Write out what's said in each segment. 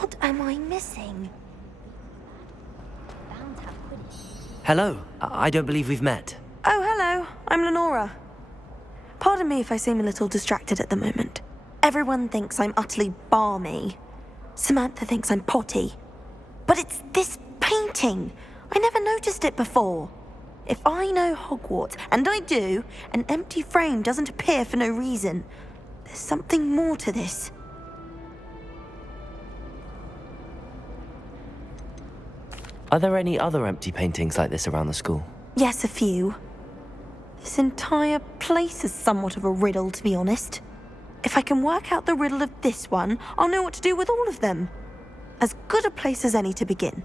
What am I missing? Hello, I don't believe we've met. Oh, hello. I'm Lenora. Pardon me if I seem a little distracted at the moment. Everyone thinks I'm utterly balmy. Samantha thinks I'm potty. But it's this painting. I never noticed it before. If I know Hogwarts, and I do, an empty frame doesn't appear for no reason. There's something more to this. Are there any other empty paintings like this around the school? Yes, a few. This entire place is somewhat of a riddle, to be honest. If I can work out the riddle of this one, I'll know what to do with all of them. As good a place as any to begin.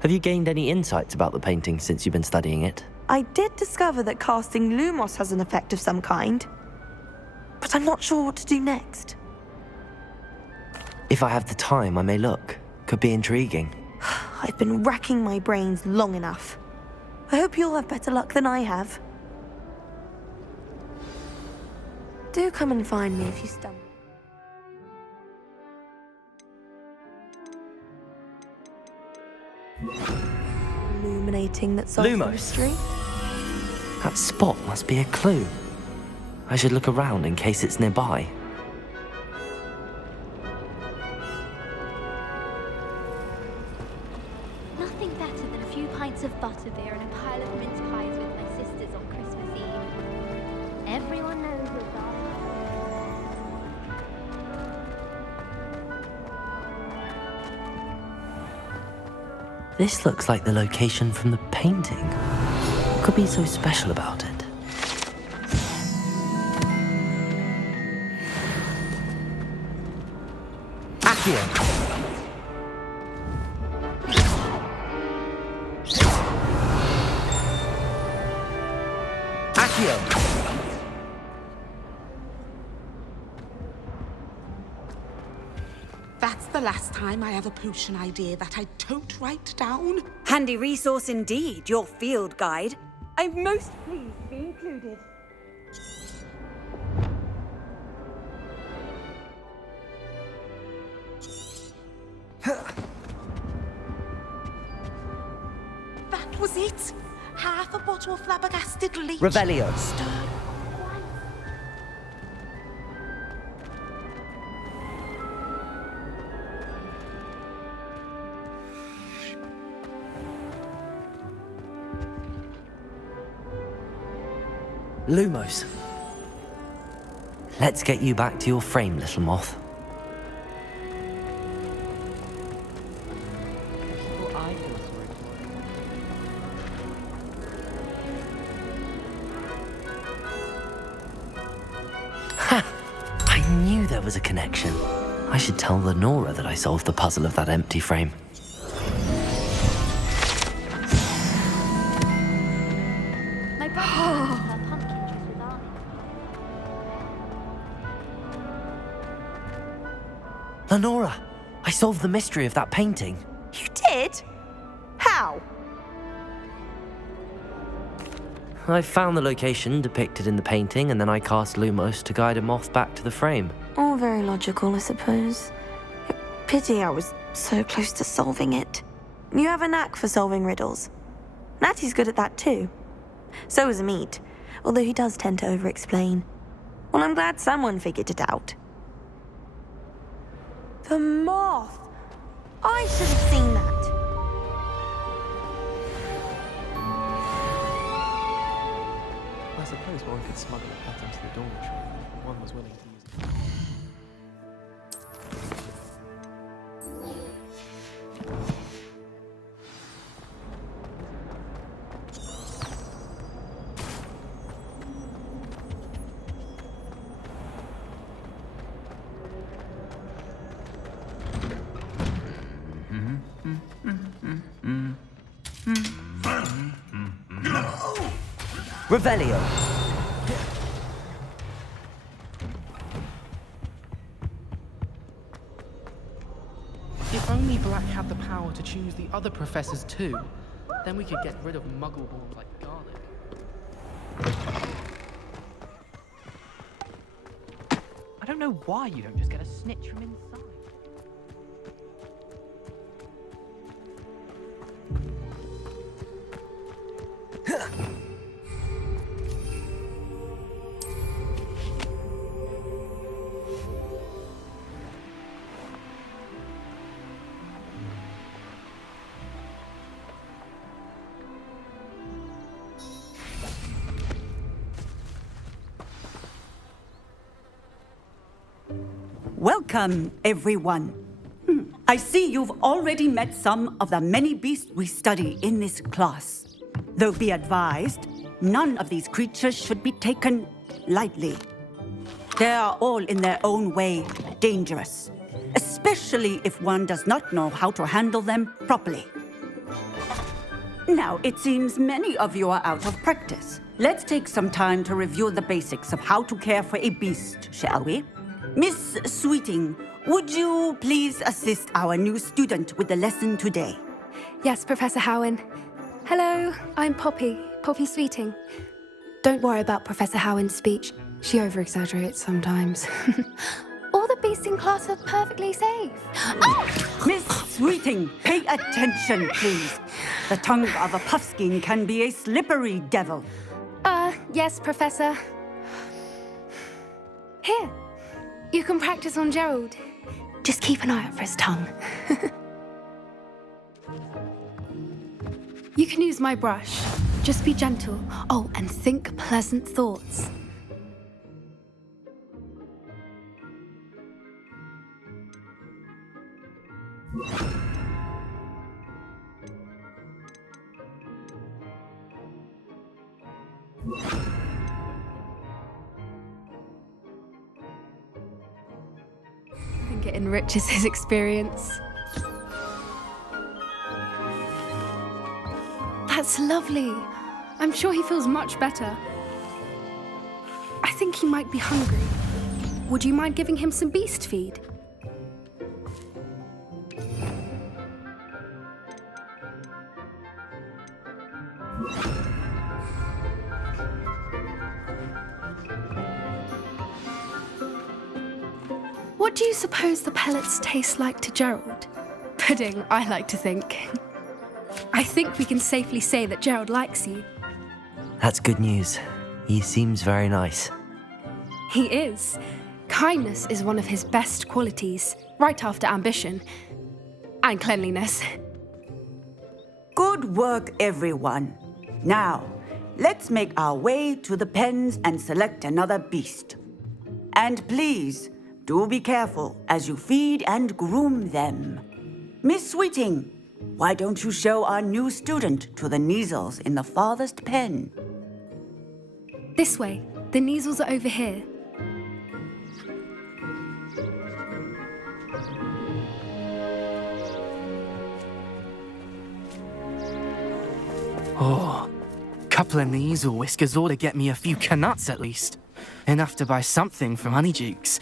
Have you gained any insights about the painting since you've been studying it? I did discover that casting Lumos has an effect of some kind. But I'm not sure what to do next. If I have the time, I may look. Could be intriguing. I've been racking my brains long enough. I hope you'll have better luck than I have. Do come and find me if you stumble. Illuminating that solves the Lumos. mystery. That spot must be a clue. I should look around in case it's nearby. Nothing better than a few pints of butterbeer and a pile of mince pies with my sisters on Christmas Eve. Everyone knows what that. This looks like the location from the painting. What could be so special about it? Accio! That's the last time I have a potion idea that I don't write down. Handy resource indeed, your field guide. I'm most pleased to be included. That was it. Half a bottle of flabbergasted leech. Revelio. Stirred. Lumos. Let's get you back to your frame, little moth. Ha! I knew there was a connection. I should tell Lenora that I solved the puzzle of that empty frame. My brother uses her pumpkin juice with Arnie. Lenora, I solved the mystery of that painting. You did? How? I found the location depicted in the painting, and then I cast Lumos to guide a moth back to the frame. All very logical, I suppose. Pity I was so close to solving it. You have a knack for solving riddles. Natty's good at that too. So is Amit, although he does tend to over-explain. Well, I'm glad someone figured it out. The moth! I should have seen that. I suppose one could smuggle a pet into the dormitory if one was willing to use it. Revelio. If only Black had the power to choose the other professors too, then we could get rid of muggle balls like garlic. I don't know know why you don't just get a snitch from inside. Welcome, everyone. I see you've already met some of the many beasts we study in this class. Though be advised, none of these creatures should be taken lightly. They are all in their own way dangerous, especially if one does not know how to handle them properly. Now, it seems many of you are out of practice. Let's take some time to review the basics of how to care for a beast, shall we? Miss Sweeting, would you please assist our new student with the lesson today? Yes, Professor Howen. Hello, I'm Poppy Sweeting. Don't worry about Professor Howen's speech. She over-exaggerates sometimes. All the beasts in class are perfectly safe. Oh! Miss Sweeting, pay attention, please. The tongue of a puffskein can be a slippery devil. Yes, Professor. Here, you can practice on Gerald. Just keep an eye out for his tongue. You can use my brush. Just be gentle. Oh, and think pleasant thoughts. I think it enriches his experience. That's lovely. I'm sure he feels much better. I think he might be hungry. Would you mind giving him some beast feed? What do you suppose the pellets taste like to Gerald? Pudding, I like to think. I think we can safely say that Gerald likes you. That's good news. He seems very nice. He is. Kindness is one of his best qualities, right after ambition. And cleanliness. Good work, everyone. Now, let's make our way to the pens and select another beast. And please, do be careful as you feed and groom them. Miss Sweeting, why don't you show our new student to the Neasels in the farthest pen? This way. The Neasels are over here. Oh, couple of Neasel whiskers ought to get me a few canuts at least. Enough to buy something from Honeydukes.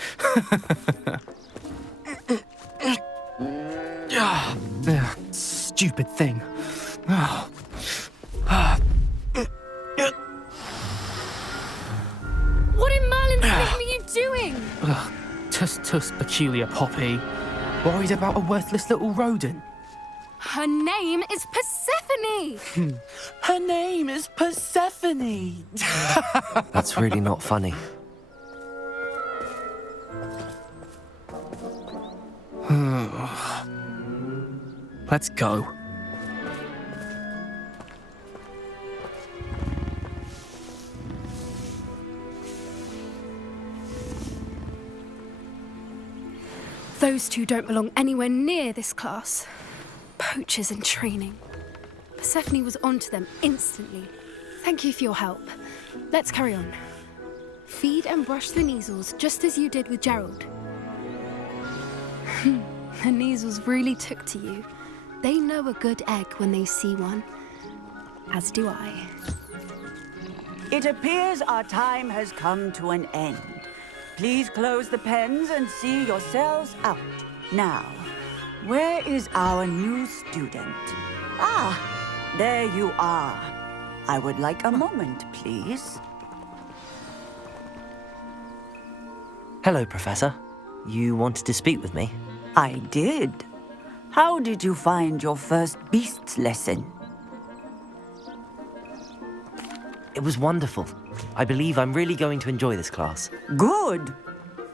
Stupid thing. What in Merlin's name are you doing? Tuss, peculiar Poppy. Worried about a worthless little rodent. Her name is Persephone! Her name is Persephone! That's really not funny. Let's go. Those two don't belong anywhere near this class. Poachers in training. Persephone was onto them instantly. Thank you for your help. Let's carry on. Feed and brush the Neasels just as you did with Gerald. The Neasels really took to you. They know a good egg when they see one. As do I. It appears our time has come to an end. Please close the pens and see yourselves out. Now, where is our new student? Ah, there you are. I would like a moment, please. Hello, Professor. You wanted to speak with me? I did. How did you find your first beasts lesson? It was wonderful. I believe I'm really going to enjoy this class. Good.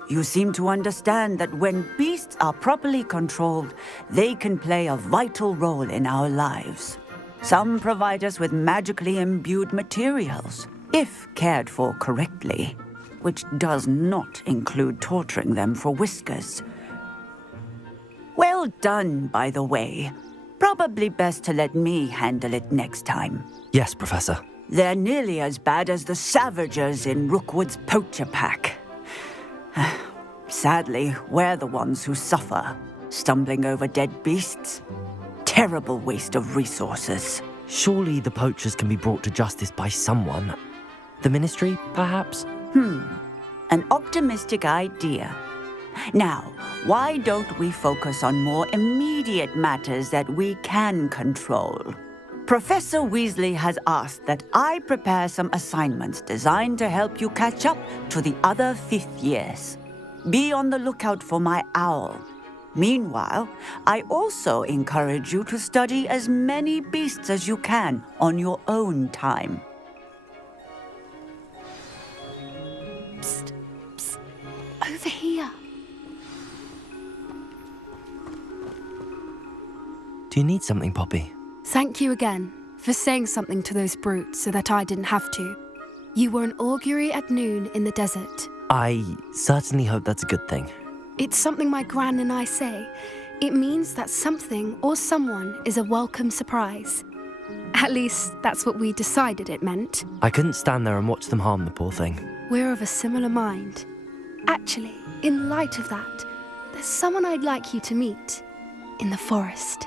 You seem to understand that when beasts are properly controlled, they can play a vital role in our lives. Some provide us with magically imbued materials, if cared for correctly, which does not include torturing them for whiskers. Well done, by the way. Probably best to let me handle it next time. Yes, Professor. They're nearly as bad as the Savagers in Rookwood's poacher pack. Sadly, we're the ones who suffer, stumbling over dead beasts. Terrible waste of resources. Surely the poachers can be brought to justice by someone. The Ministry, perhaps? An optimistic idea. Now, why don't we focus on more immediate matters that we can control? Professor Weasley has asked that I prepare some assignments designed to help you catch up to the other fifth years. Be on the lookout for my owl. Meanwhile, I also encourage you to study as many beasts as you can on your own time. Psst, psst. Over here. Do you need something, Poppy? Thank you again for saying something to those brutes so that I didn't have to. You were an augury at noon in the desert. I certainly hope that's a good thing. It's something my gran and I say. It means that something or someone is a welcome surprise. At least, that's what we decided it meant. I couldn't stand there and watch them harm the poor thing. We're of a similar mind. Actually, in light of that, there's someone I'd like you to meet in the forest.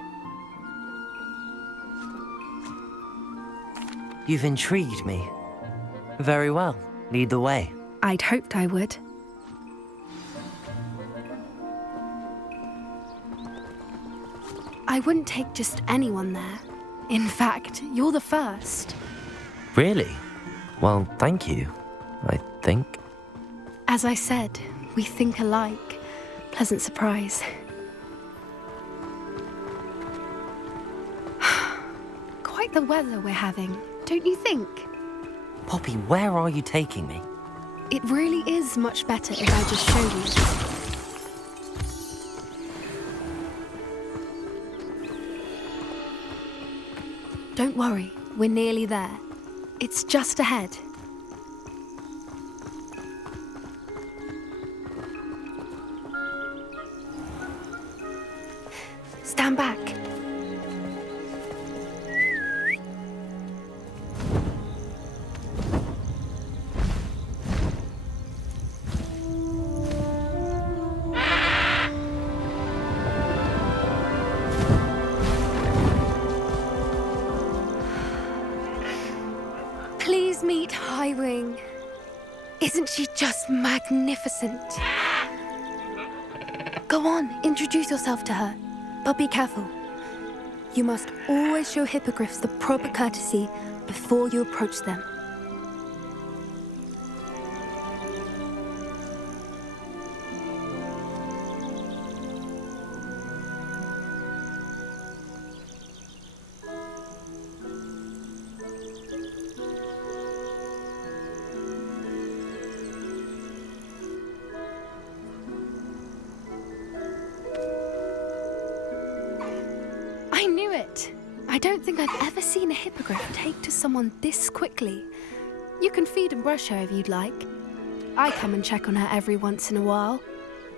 You've intrigued me. Very well. Lead the way. I'd hoped I would. I wouldn't take just anyone there. In fact, you're the first. Really? Well, thank you, I think. As I said, we think alike. Pleasant surprise. Quite the weather we're having, don't you think? Poppy, where are you taking me? It really is much better if I just show you. Don't worry, we're nearly there. It's just ahead. Stand back. Please meet Highwing. Isn't she just magnificent? Go on, introduce yourself to her. But be careful. You must always show hippogriffs the proper courtesy before you approach them. I knew it! I don't think I've ever seen a hippogriff take to someone this quickly. You can feed and brush her if you'd like. I come and check on her every once in a while.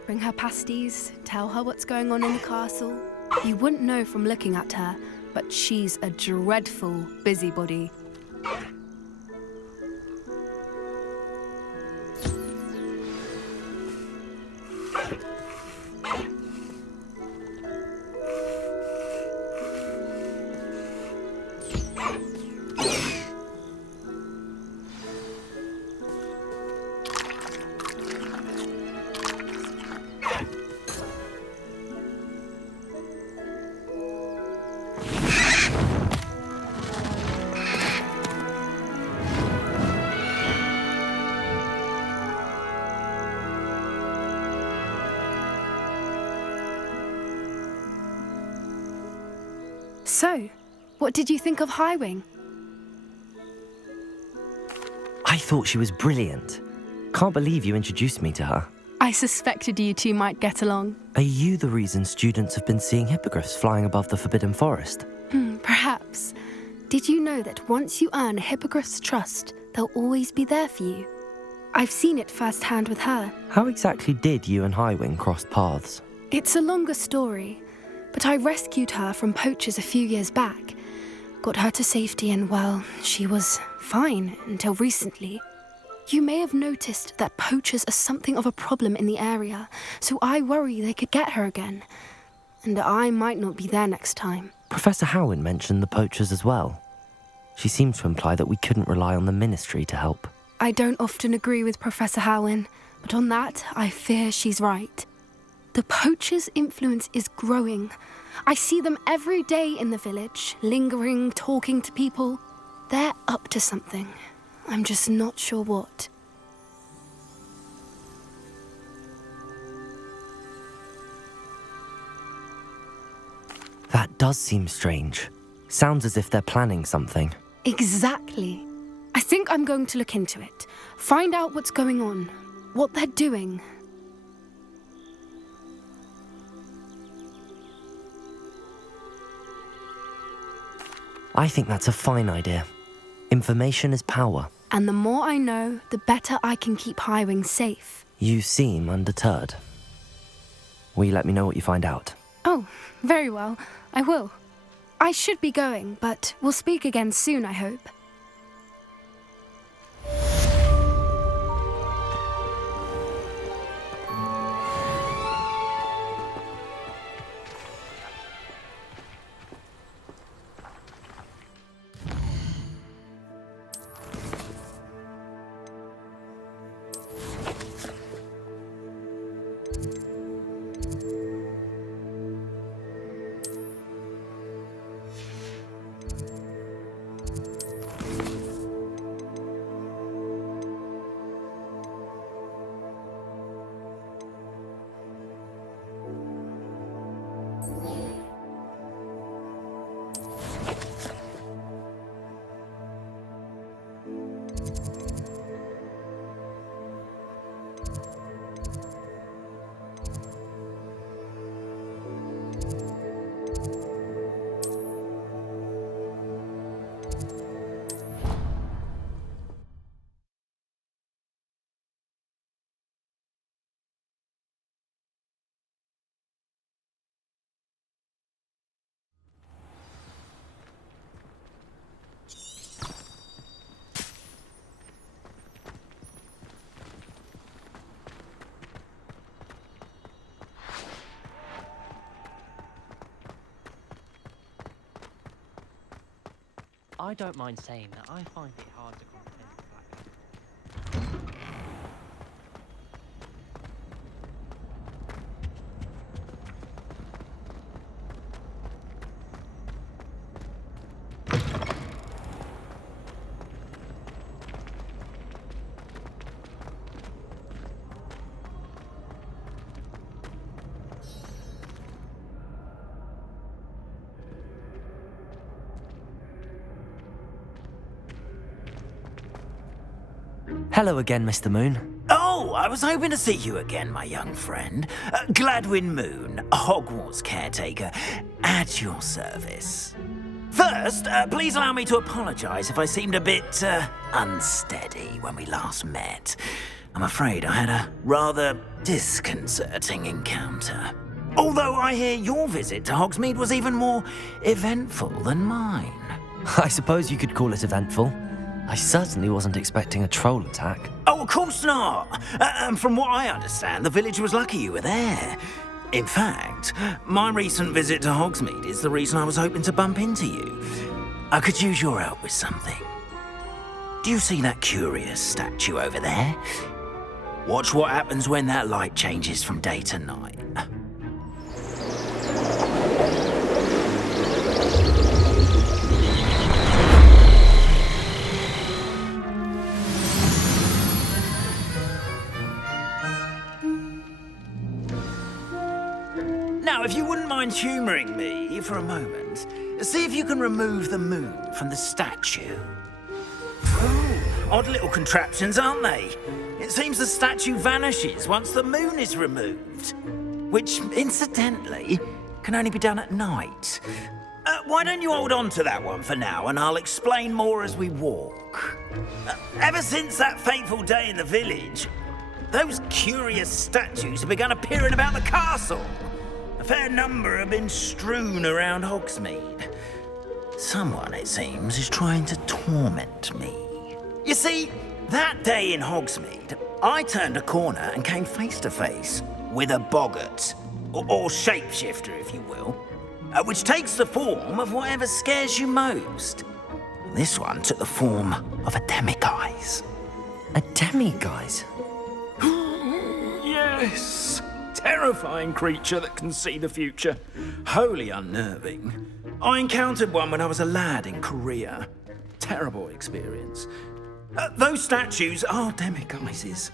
Bring her pasties, tell her what's going on in the castle. You wouldn't know from looking at her, but she's a dreadful busybody. So, what did you think of Highwing? I thought she was brilliant. Can't believe you introduced me to her. I suspected you two might get along. Are you the reason students have been seeing hippogriffs flying above the Forbidden Forest? Perhaps. Did you know that once you earn a hippogriff's trust, they'll always be there for you? I've seen it firsthand with her. How exactly did you and Highwing cross paths? It's a longer story, but I rescued her from poachers a few years back. Got her to safety and, well, she was fine until recently. You may have noticed that poachers are something of a problem in the area, so I worry they could get her again. And I might not be there next time. Professor Howin mentioned the poachers as well. She seemed to imply that we couldn't rely on the Ministry to help. I don't often agree with Professor Howin, but on that, I fear she's right. The poachers' influence is growing. I see them every day in the village, lingering, talking to people. They're up to something. I'm just not sure what. That does seem strange. Sounds as if they're planning something. Exactly. I think I'm going to look into it. Find out what's going on, what they're doing. I think that's a fine idea. Information is power. And the more I know, the better I can keep Highwing safe. You seem undeterred. Will you let me know what you find out? Oh, very well. I will. I should be going, but we'll speak again soon, I hope. I don't mind saying that I find it hard to comprehend Black. Hello again, Mr. Moon. Oh, I was hoping to see you again, my young friend. Gladwin Moon, Hogwarts Caretaker, at your service. First, please allow me to apologize if I seemed a bit, unsteady when we last met. I'm afraid I had a rather disconcerting encounter. Although I hear your visit to Hogsmeade was even more eventful than mine. I suppose you could call it eventful. I certainly wasn't expecting a troll attack. Oh, of course not. And from what I understand, the village was lucky you were there. In fact, my recent visit to Hogsmeade is the reason I was hoping to bump into you. I could use your help with something. Do you see that curious statue over there? Watch what happens when that light changes from day to night. Now, if you wouldn't mind humouring me for a moment, see if you can remove the moon from the statue. Oh, odd little contraptions, aren't they? It seems the statue vanishes once the moon is removed. Which, incidentally, can only be done at night. Why don't you hold on to that one for now, and I'll explain more as we walk. Ever since that fateful day in the village, those curious statues have begun appearing about the castle. A fair number have been strewn around Hogsmeade. Someone, it seems, is trying to torment me. You see, that day in Hogsmeade, I turned a corner and came face to face with a boggart, or shapeshifter, if you will, which takes the form of whatever scares you most. This one took the form of a demiguise. A demiguise? Yes! Terrifying creature that can see the future. Wholly unnerving. I encountered one when I was a lad in Korea. Terrible experience. Those statues are demiguises.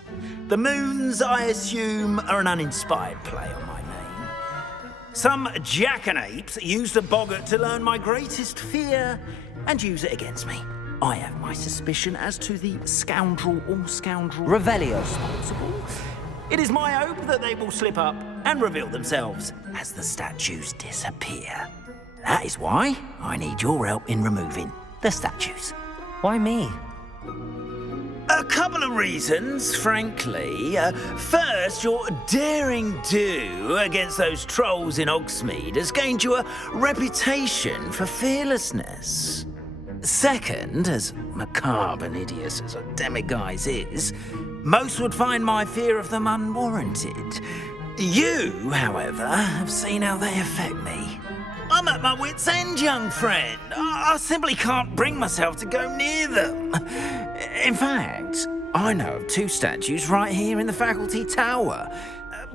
The moons, I assume, are an uninspired play on my name. Some jackanapes used a boggart to learn my greatest fear and use it against me. I have my suspicion as to the scoundrel or scoundrel Revelio. responsible. It is my hope that they will slip up and reveal themselves as the statues disappear. That is why I need your help in removing the statues. Why me? A couple of reasons, frankly. First, your daring do against those trolls in Hogsmeade has gained you a reputation for fearlessness. Second, as macabre and hideous as a demiguise is, most would find my fear of them unwarranted. You, however, have seen how they affect me. I'm at my wit's end, young friend. I simply can't bring myself to go near them. In fact, I know of two statues right here in the faculty tower.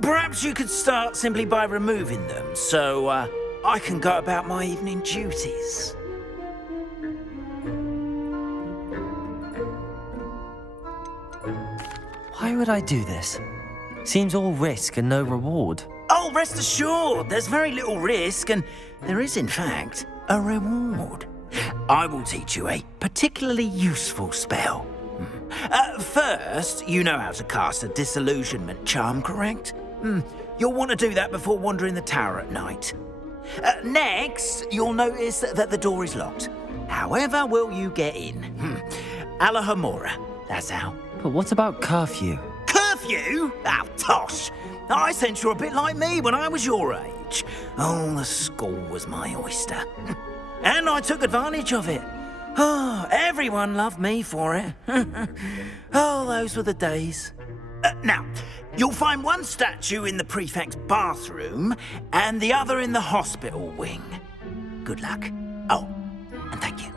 Perhaps you could start simply by removing them, so I can go about my evening duties. Why would I do this? Seems all risk and no reward. Oh, rest assured, there's very little risk, and there is, in fact, a reward. I will teach you a particularly useful spell. First, you know how to cast a disillusionment charm, correct? You'll want to do that before wandering the tower at night. Next, you'll notice that the door is locked. However will you get in? Alahamora, that's how. But what about curfew? Curfew? Oh, tosh. I sense you're a bit like me when I was your age. Oh, the school was my oyster. And I took advantage of it. Oh, everyone loved me for it. Oh, those were the days. Now, you'll find one statue in the prefect's bathroom and the other in the hospital wing. Good luck. Oh, and thank you.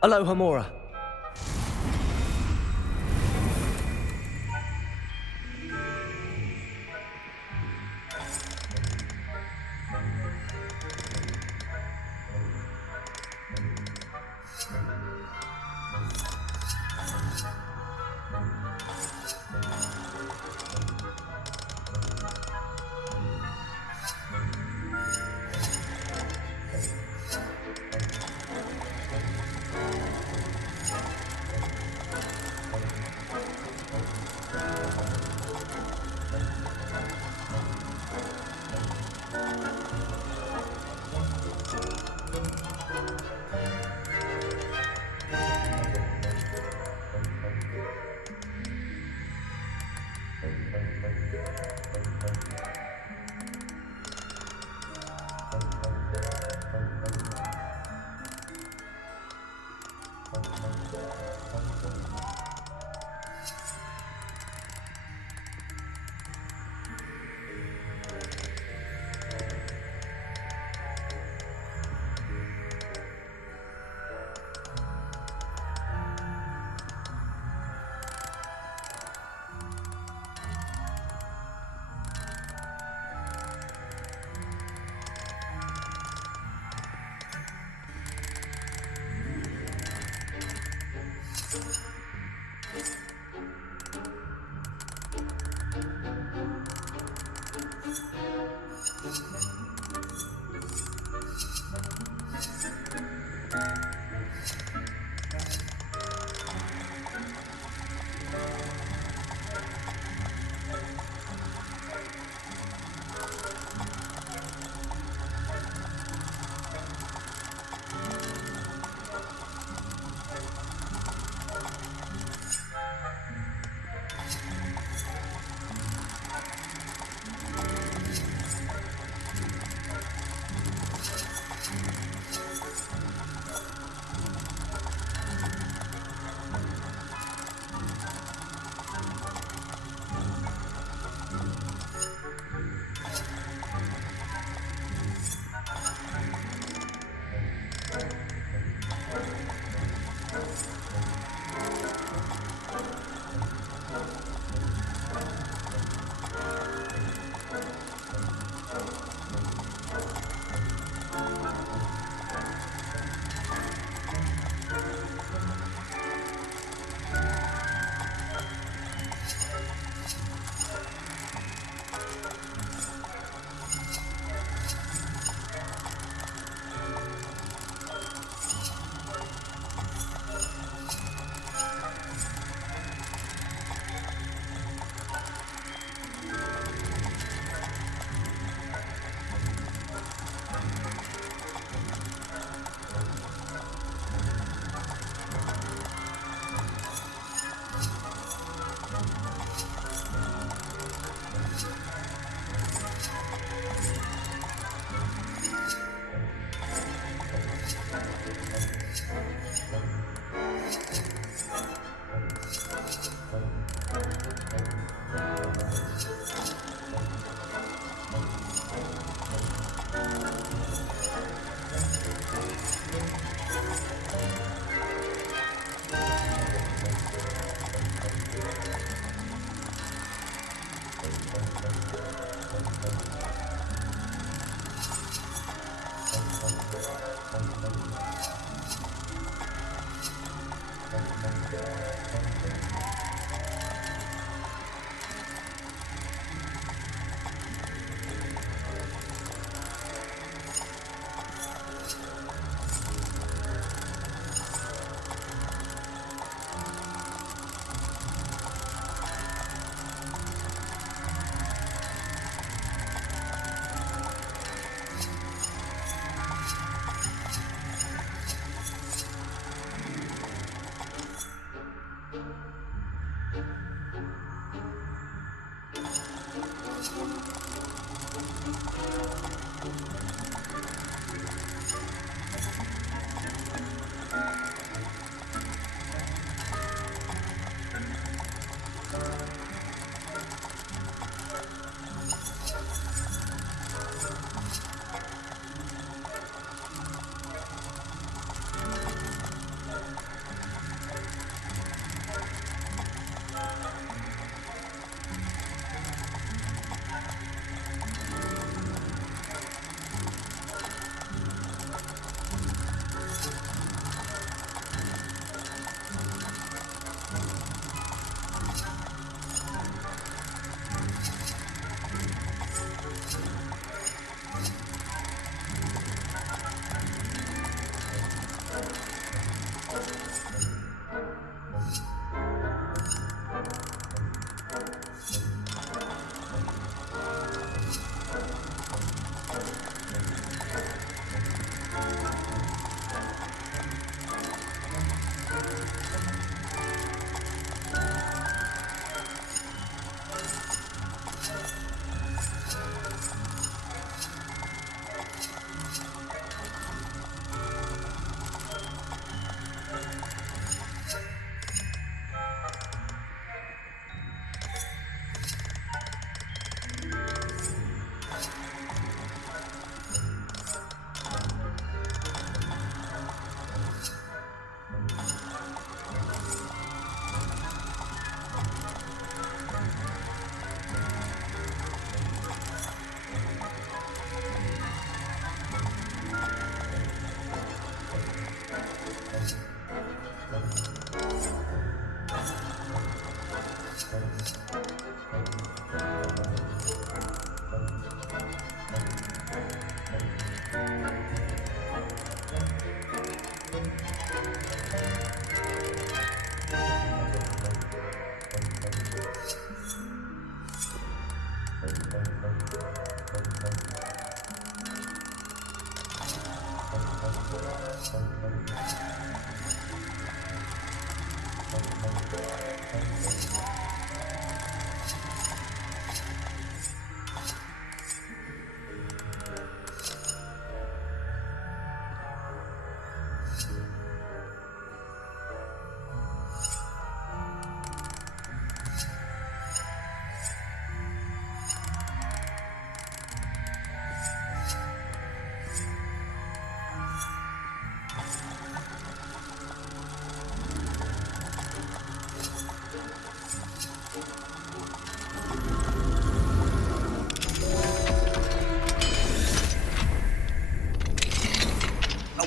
Aloha Mora.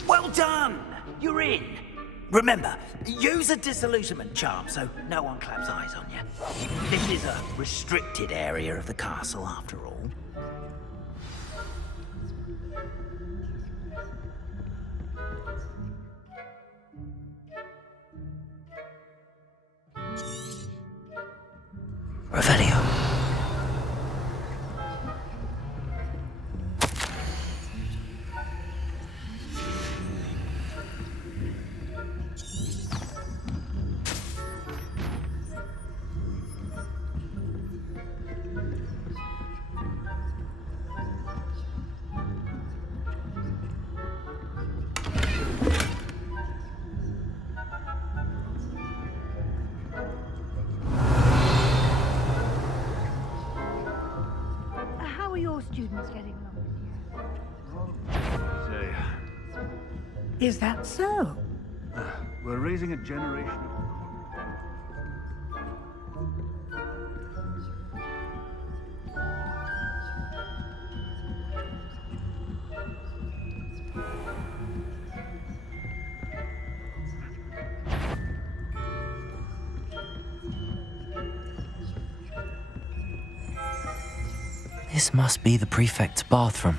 Well done! You're in. Remember, use a disillusionment charm so no one claps eyes on you. This is a restricted area of the castle, after all. Revelio. How are your students getting along this year? Is that so? We're raising a generation of... This must be the prefect's bathroom.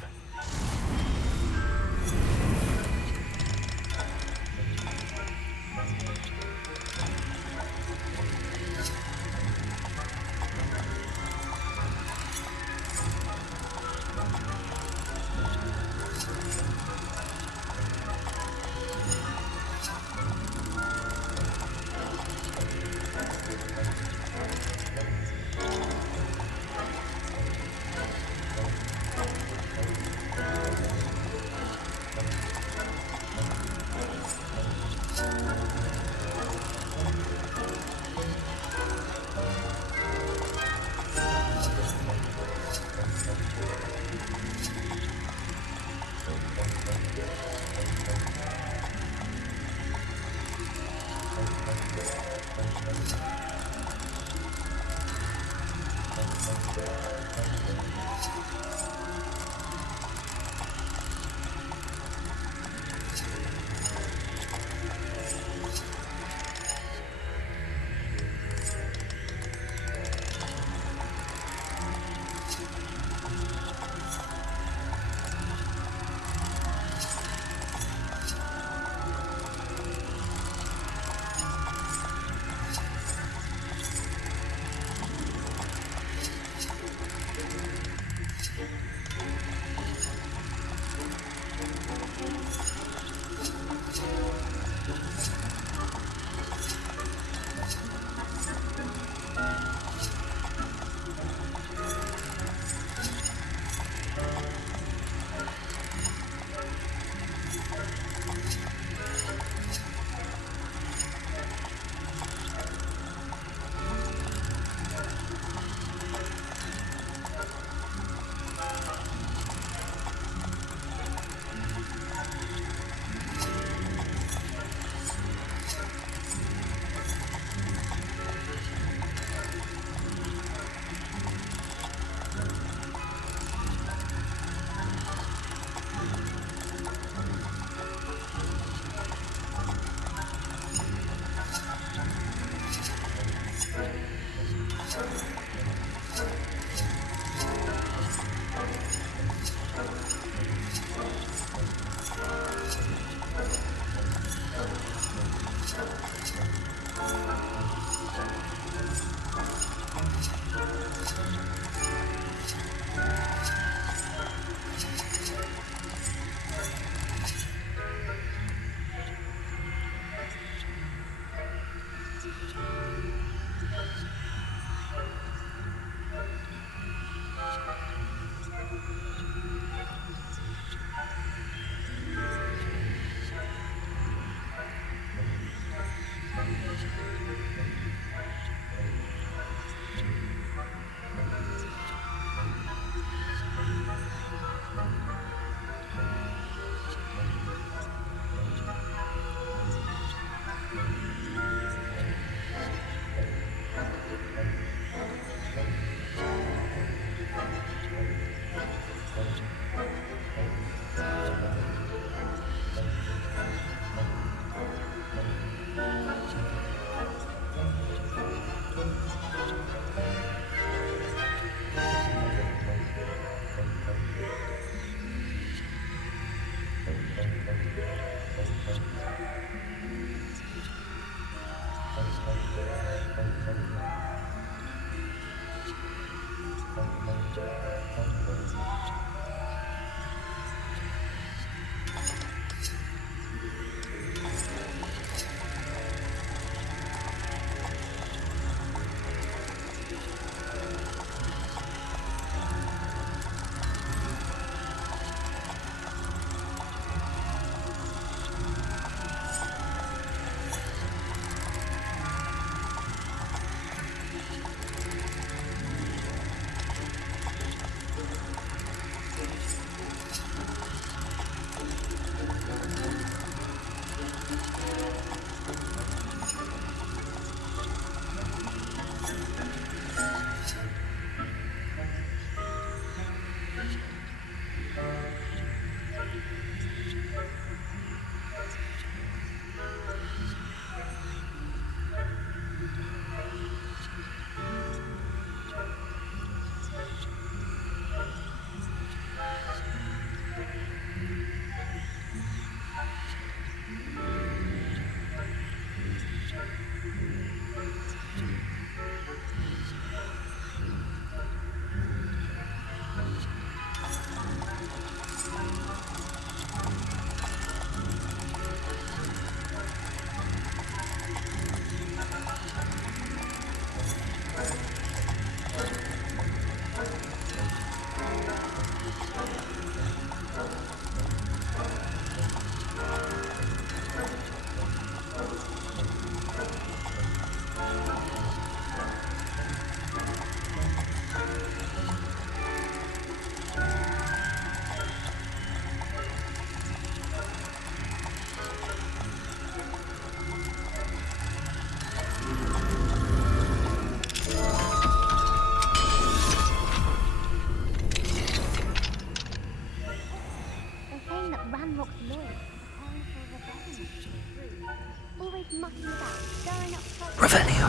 Revelio.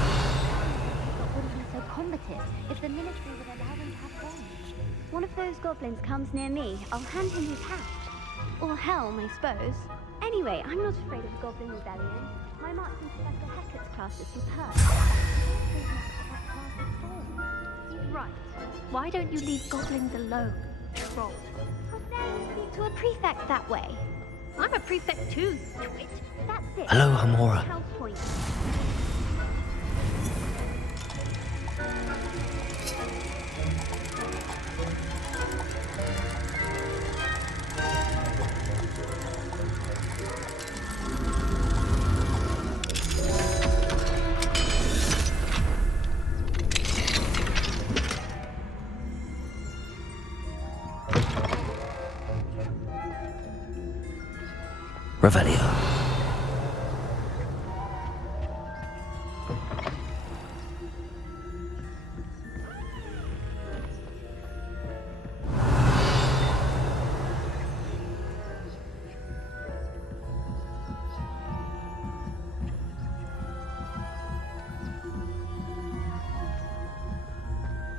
Wouldn't be so combative if the military would allow them to have bombs. One of those goblins comes near me, I'll hand him his hat. Or helm, I suppose. Anyway, I'm not afraid of a goblin rebellion. My marks in Professor Hackett's class is superb. Right. Why don't you leave goblins alone, troll? How dare you speak to a prefect that way? I'm a prefect too, twit. That's it. Hello, Hamora. House point. Revelio.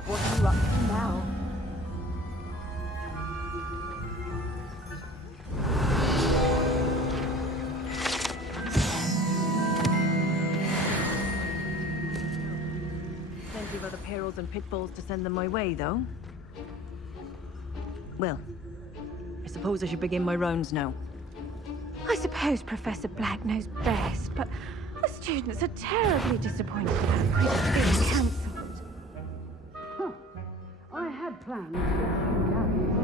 What are you up to now? Plenty of other perils and pitfalls to send them my way, though. Well, I suppose I should begin my rounds now. I suppose Professor Black knows best, but the students are terribly disappointed about Quidditch being cancelled. I had had planned to get a few galleons on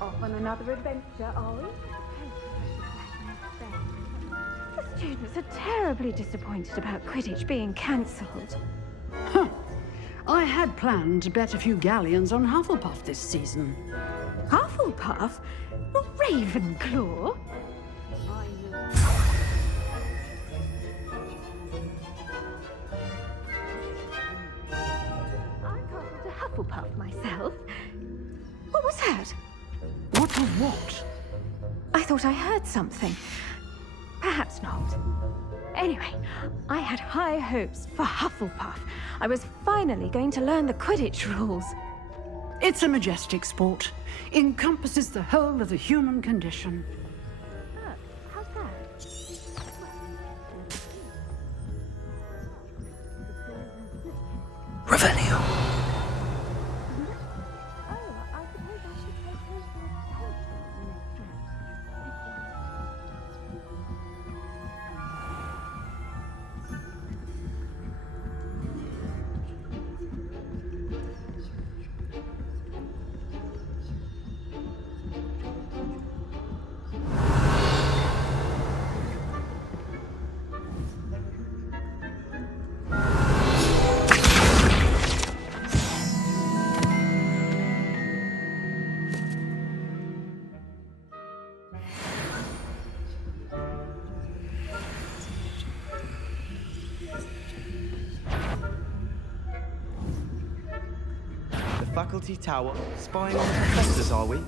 Off on another adventure, are we? The students are terribly disappointed about Quidditch being cancelled. Huh. I had planned to bet a few galleons on Hufflepuff this season. Hufflepuff? Ravenclaw? I castled a Hufflepuff myself. What was that? What was what? I thought I heard something. Perhaps not. Anyway, I had high hopes for Hufflepuff. I was finally going to learn the Quidditch rules. It's a majestic sport. Encompasses the whole of the human condition. How's that? Revelio. Faculty Tower, spying on professors, are we?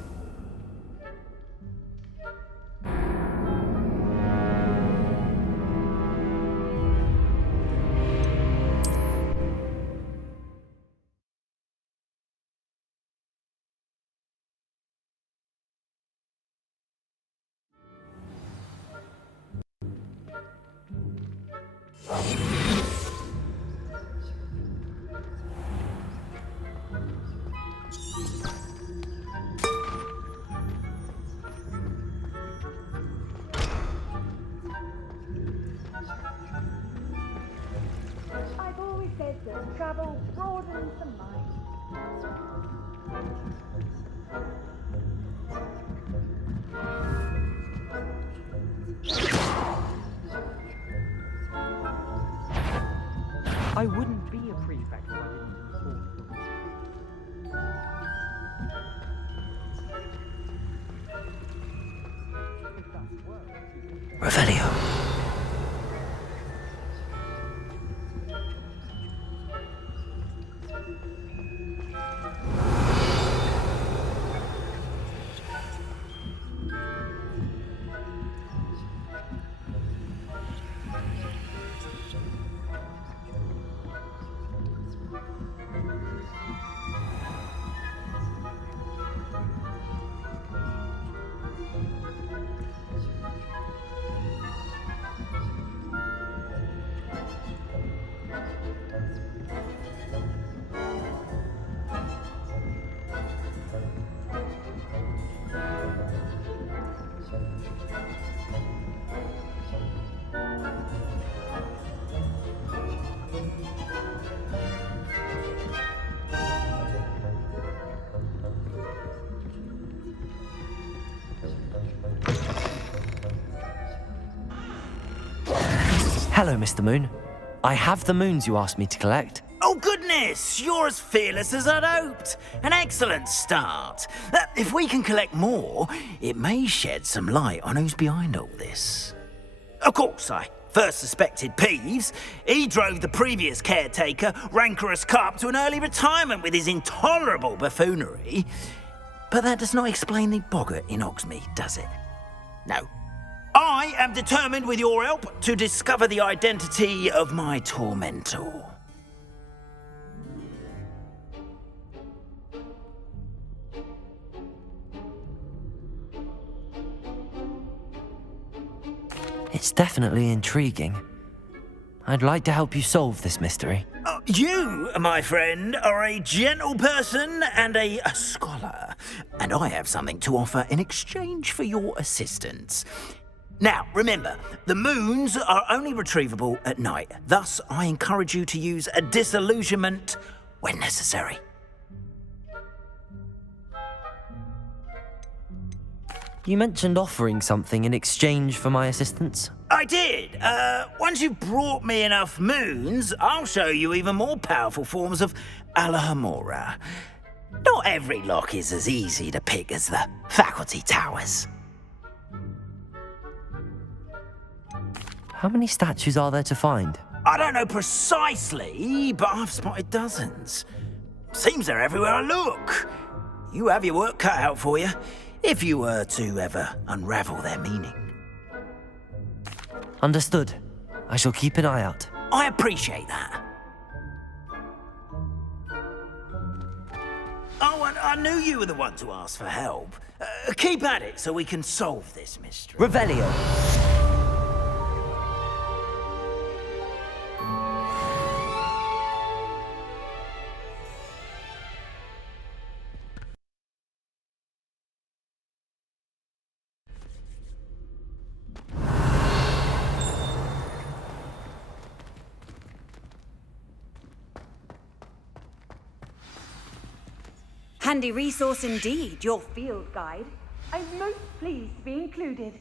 I've always said that travel broadens the mind. I wouldn't be a prefect if I didn't inform you. Revelio. Hello, Mr. Moon. I have the moons you asked me to collect. Oh, goodness! You're as fearless as I'd hoped. An excellent start. If we can collect more, it may shed some light on who's behind all this. Of course, I first suspected Peeves. He drove the previous caretaker, rancorous Carp, to an early retirement with his intolerable buffoonery. But that does not explain the boggart in Hogsmeade, does it? No. I am determined, with your help, to discover the identity of my tormentor. It's definitely intriguing. I'd like to help you solve this mystery. You, my friend, are a gentle person and a scholar, and I have something to offer in exchange for your assistance. Now, remember, the moons are only retrievable at night. Thus, I encourage you to use a disillusionment when necessary. You mentioned offering something in exchange for my assistance? I did. Once you've brought me enough moons, I'll show you even more powerful forms of Alohomora. Not every lock is as easy to pick as the faculty towers. How many statues are there to find? I don't know precisely, but I've spotted dozens. Seems they're everywhere I look. You have your work cut out for you, if you were to ever unravel their meaning. Understood. I shall keep an eye out. I appreciate that. Oh, and I knew you were the one to ask for help. Keep at it so we can solve this mystery. Revelio. Handy resource indeed, your field guide. I'm most pleased to be included.